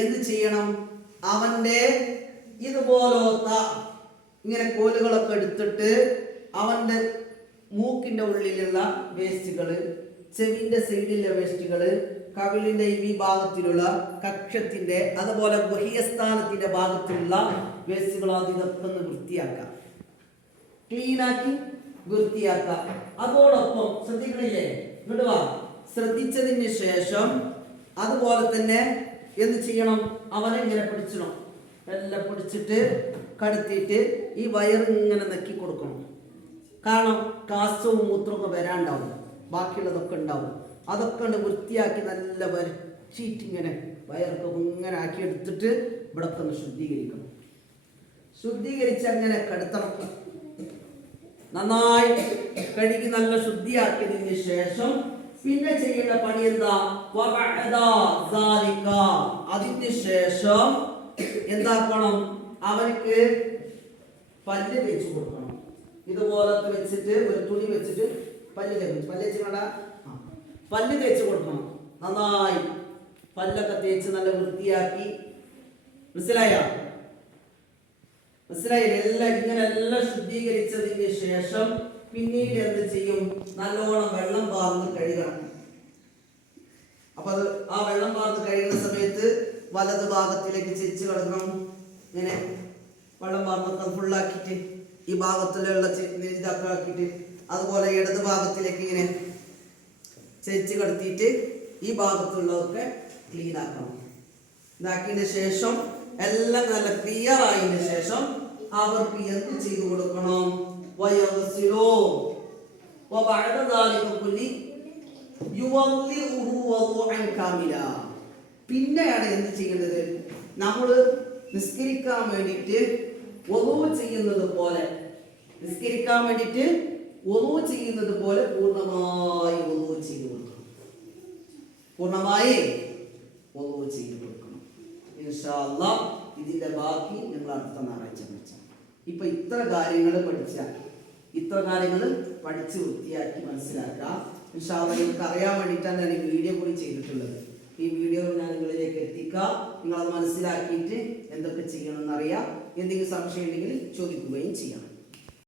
എന്ത് ചെയ്യണം? അവന്റെ ഇതുപോലത്തെ ഇങ്ങനെ കോലുകളൊക്കെ എടുത്തിട്ട് അവന്റെ മൂക്കിന്റെ ഉള്ളിലുള്ള വേസ്റ്റുകള്, ചെവിന്റെ സൈഡിലെ വേസ്റ്റുകള്, കവിളിന്റെ ഈ ഭാഗത്തിലുള്ള കക്ഷത്തിന്റെ അതുപോലെ ഗുഹ്യസ്ഥാനത്തിന്റെ ഭാഗത്തുള്ള വേസ്റ്റുകൾ ഇതൊക്കെ ഒന്ന് വൃത്തിയാക്കാം, ക്ലീനാക്കി വൃത്തിയാക്കാം. അതോടൊപ്പം ശ്രദ്ധിക്കണില്ലേ? ഇങ്ങോട്ട് വാ. ശ്രദ്ധിച്ചതിന് ശേഷം അതുപോലെ തന്നെ എന്ത് ചെയ്യണം? അവനെ ഇങ്ങനെ പിടിച്ചിടണം, എല്ലാം പിടിച്ചിട്ട് കടത്തിയിട്ട് ഈ വയറിങ്ങനെ നെക്കി കൊടുക്കണം. കാരണം കാസവും മൂത്രമൊക്കെ വരാണ്ടാവും, ബാക്കിയുള്ളതൊക്കെ ഉണ്ടാവും. അതൊക്കെ ഉണ്ട് വൃത്തിയാക്കി നല്ല വരച്ചിട്ട് ഇങ്ങനെ വയറൊക്കെ ഇങ്ങനെ ആക്കി എടുത്തിട്ട് ഇവിടെ ഒന്ന് ശുദ്ധീകരിക്കണം. ശുദ്ധീകരിച്ച് അങ്ങനെ കടത്തണം. നന്നായി കഴുകി നല്ല ശുദ്ധിയാക്കിയതിന് ശേഷം പിന്നെ ചെയ്യേണ്ട പണി എന്താ? അതിന് ശേഷം എന്താക്കണം? അവർക്ക് പല്ല് തേച്ച് കൊടുക്കണം. ഇതുപോലത്തെ വെച്ചിട്ട് ഒരു തുണി വെച്ചിട്ട് പല്ല് തേച്ച് കൊടുക്കണം. നന്നായി പല്ലൊക്കെ തേച്ച് നല്ല വൃത്തിയാക്കി. മനസ്സിലായില്ലേ? എല്ലാം ഇങ്ങനെ എല്ലാം ശുദ്ധീകരിച്ചതിന് ശേഷം പിന്നീട് എന്ത് ചെയ്യും? നല്ലോണം വെള്ളം പാർന്ന് കഴുകണം. അപ്പൊ അത് ആ വെള്ളം പാർന്ന് കഴുകുന്ന സമയത്ത് വലത് ഭാഗത്തിലേക്ക് ചെരിച്ച് കിടക്കണം. ഇങ്ങനെ വെള്ളം പാർന്നൊക്കെ ഫുള്ളാക്കിയിട്ട് ഈ ഭാഗത്തിലുള്ള ഇതൊക്കെ ആക്കിയിട്ട് അതുപോലെ ഇടത് ഭാഗത്തിലേക്ക് ഇങ്ങനെ ചെരിച്ച് കിടത്തിയിട്ട് ഈ ഭാഗത്തുള്ളതൊക്കെ ക്ലീൻ ആക്കണം. ഇതാക്കിയതിന് ശേഷം എല്ലാം നല്ല ക്ലിയർ ആയതിനു ശേഷം അവർക്ക് എന്ത് ചെയ്തു കൊടുക്കണം? പിന്നെയാണ് എന്ത് ചെയ്യേണ്ടത്? നമ്മൾ നിസ്കരിക്കാൻ വേണ്ടിയിട്ട് വുളൂ ചെയ്യുന്നത് പോലെ പൂർണ്ണമായി വുളൂ ചെയ്തു കൊടുക്കണം. ഇൻഷാ അല്ലാഹ് ഇതിന്റെ ബാക്കി നിങ്ങൾ അടുത്ത ഞായറാഴ്ച പഠിച്ചാൽ. ഇപ്പൊ ഇത്ര കാര്യങ്ങൾ പഠിച്ച് വൃത്തിയാക്കി മനസ്സിലാക്കാം. ഇൻഷാ അല്ലാഹ് നിങ്ങൾക്ക് അറിയാൻ വേണ്ടിയിട്ടാണ് ഞാൻ ഈ വീഡിയോ കൂടി ചെയ്തിട്ടുള്ളത്. ഈ വീഡിയോ ഞാൻ നിങ്ങളിലേക്ക് എത്തിക്കാം. നിങ്ങളത് മനസ്സിലാക്കിയിട്ട് എന്തൊക്കെ ചെയ്യണമെന്ന് അറിയാം. എന്തെങ്കിലും സംശയം ഉണ്ടെങ്കിൽ ചോദിക്കുകയും ചെയ്യാം.